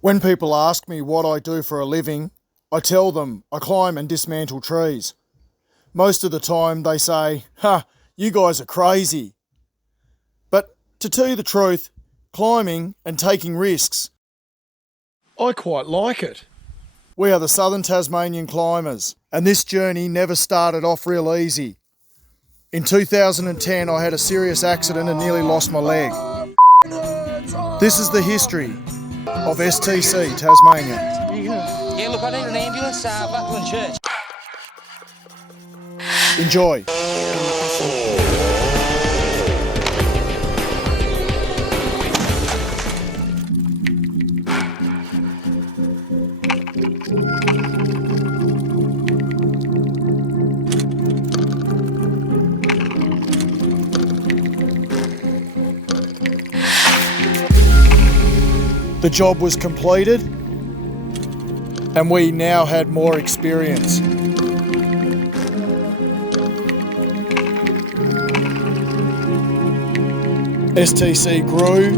When people ask me what I do for a living, I tell them I climb and dismantle trees. Most of the time they say, you guys are crazy. But to tell you the truth, climbing and taking risks, I quite like it. We are the Southern Tasmanian Climbers, and this journey never started off real easy. In 2010, I had a serious accident and nearly lost my leg. This is the history of STC Tasmania. Yeah, look, I need an ambulance, Buckland Church. Enjoy. The job was completed, and we now had more experience. STC grew,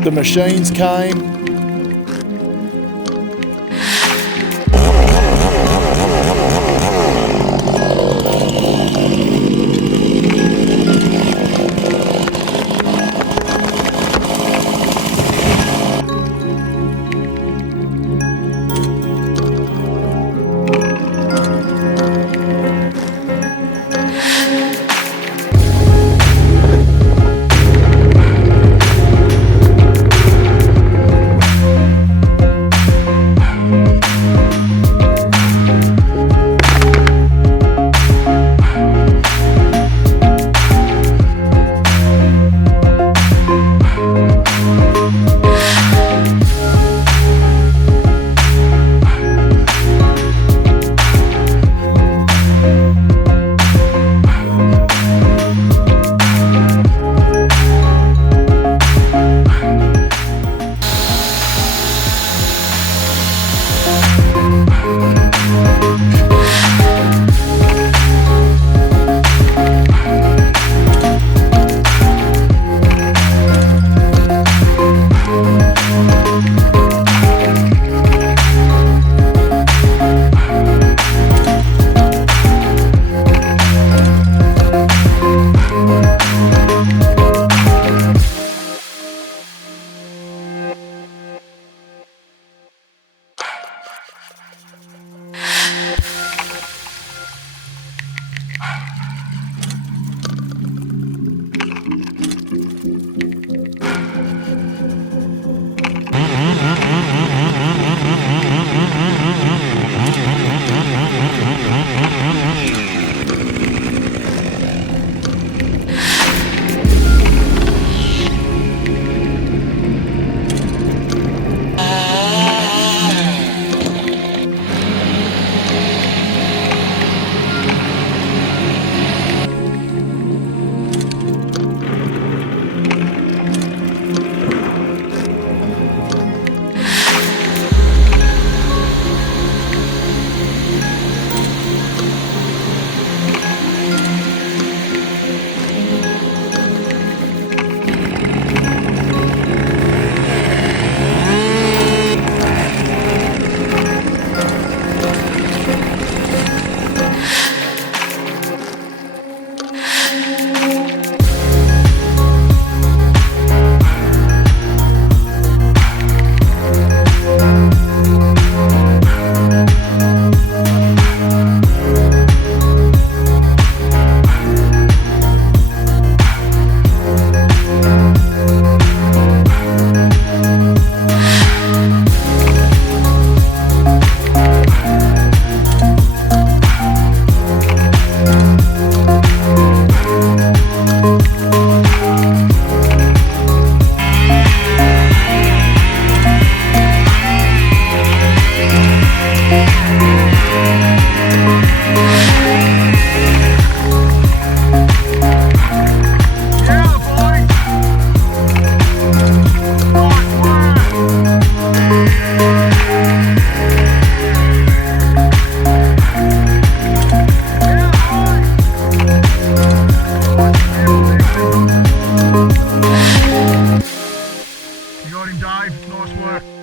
the machines came, You got him, Dave. Nice work.